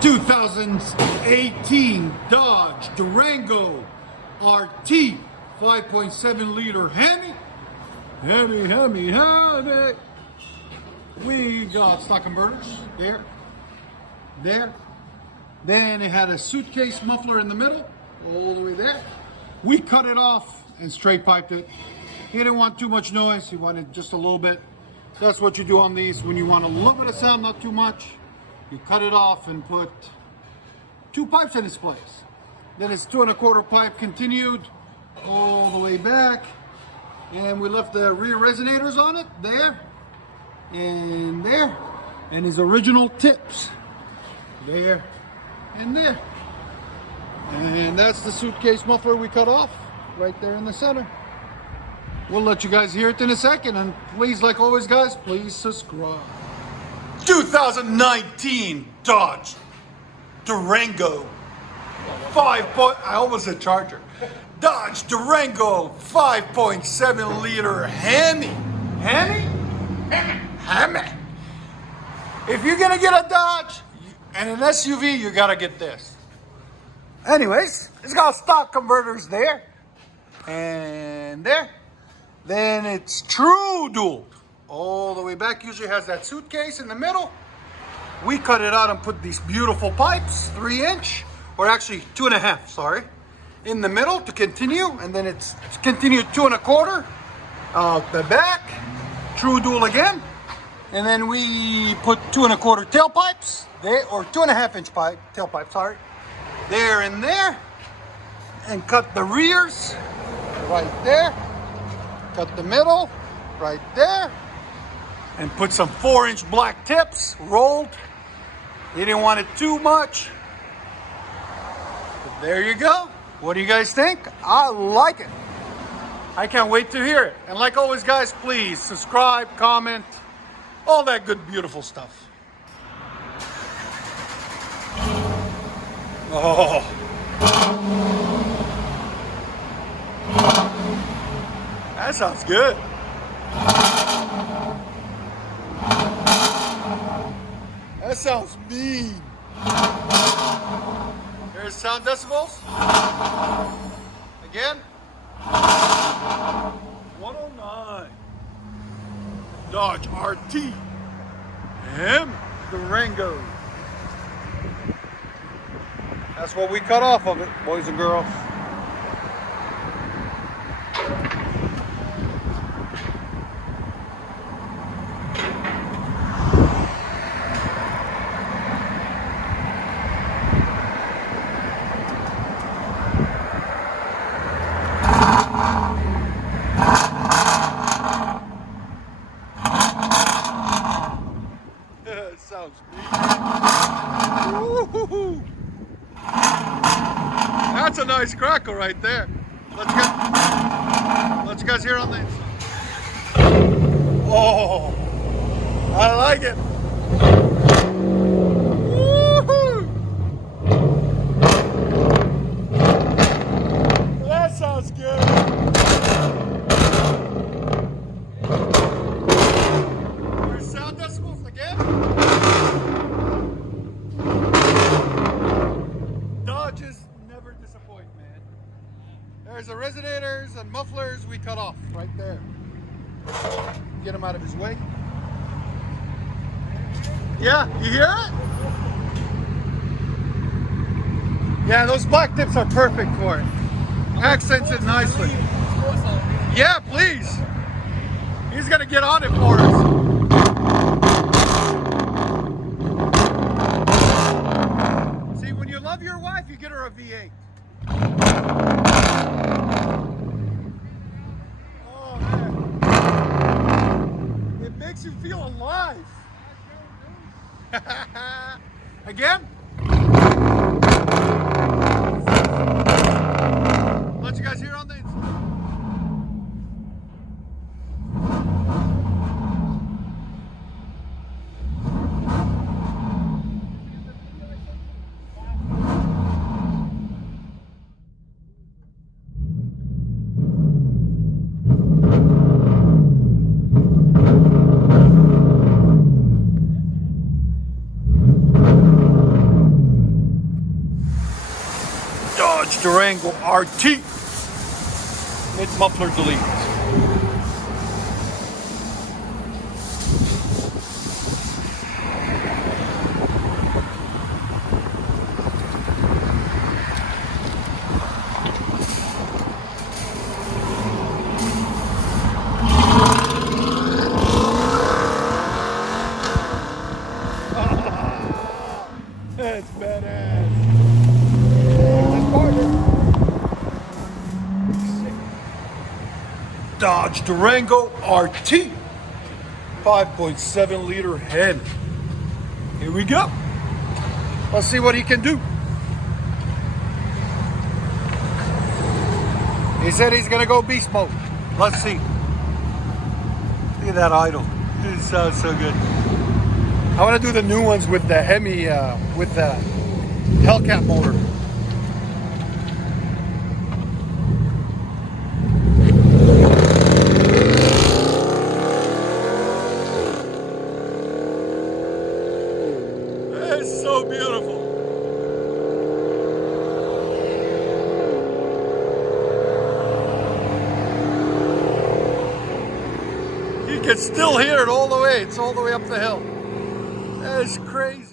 2018 Dodge Durango RT 5.7 liter HEMI. Hemi. We got stock converters there. Then it had a suitcase muffler in the middle, all the way there. We cut it off and straight piped it. He didn't want too much noise, he wanted just a little bit. That's what you do on these when you want a little bit of sound, not too much. You cut it off and put 2 pipes in its place. Then it's 2 1/4 pipe continued all the way back. And we left the rear resonators on it, there, and there. And his original tips, there and there. And that's the suitcase muffler we cut off, right there in the center. We'll let you guys hear it in a second, and please, like always guys, please subscribe. 2019 Dodge Durango 5. I almost said Charger. Dodge Durango 5.7 liter HEMI. HEMI. If you're gonna get a Dodge and an SUV, you gotta get this. Anyways, it's got stock converters there and there. Then it's true dual all the way back. Usually has that suitcase in the middle. We cut it out and put these beautiful pipes, 3-inch, or actually 2 1/2, sorry, in the middle to continue. And then it's continued 2 1/4 out the back, true dual again. And then we put 2 1/4 tailpipes there, or 2 1/2-inch tailpipe, sorry, there and there. And cut the rears right there. Cut the middle right there. And put some 4-inch black tips, rolled. He didn't want it too much. But there you go. What do you guys think? I like it. I can't wait to hear it. And like always guys, please subscribe, comment, all that good, beautiful stuff. Oh. That sounds good. That sounds mean. There's sound decibels. Again. 109. Dodge RT. Durango. That's what we cut off of it, boys and girls. Sounds mean. That's a nice crackle right there. Let you guys hear on this. Oh, I like it. Woo-hoo. That sounds good. Sound decibels again. Dodges never disappoint, man. There's the resonators and mufflers we cut off right there. Get him out of his way. Yeah, you hear it? Yeah, those black tips are perfect for it. Accents it nicely. Yeah, please. He's gonna get on it for us. See, when you love your wife, you get her a V8. Oh man, it makes you feel alive. Again? Let you guys hear on these. Dodge Durango RT. Mid muffler delete. That's badass. That's partner. Dodge Durango RT. 5.7 liter HEMI. Here we go. Let's see what he can do. He said he's gonna go beast mode. Let's see. Look at that idle. It sounds so good. I want to do the new ones with the HEMI, with the Hellcat motor. It's so beautiful. You can still hear it all the way. It's all the way up the hill. That is crazy.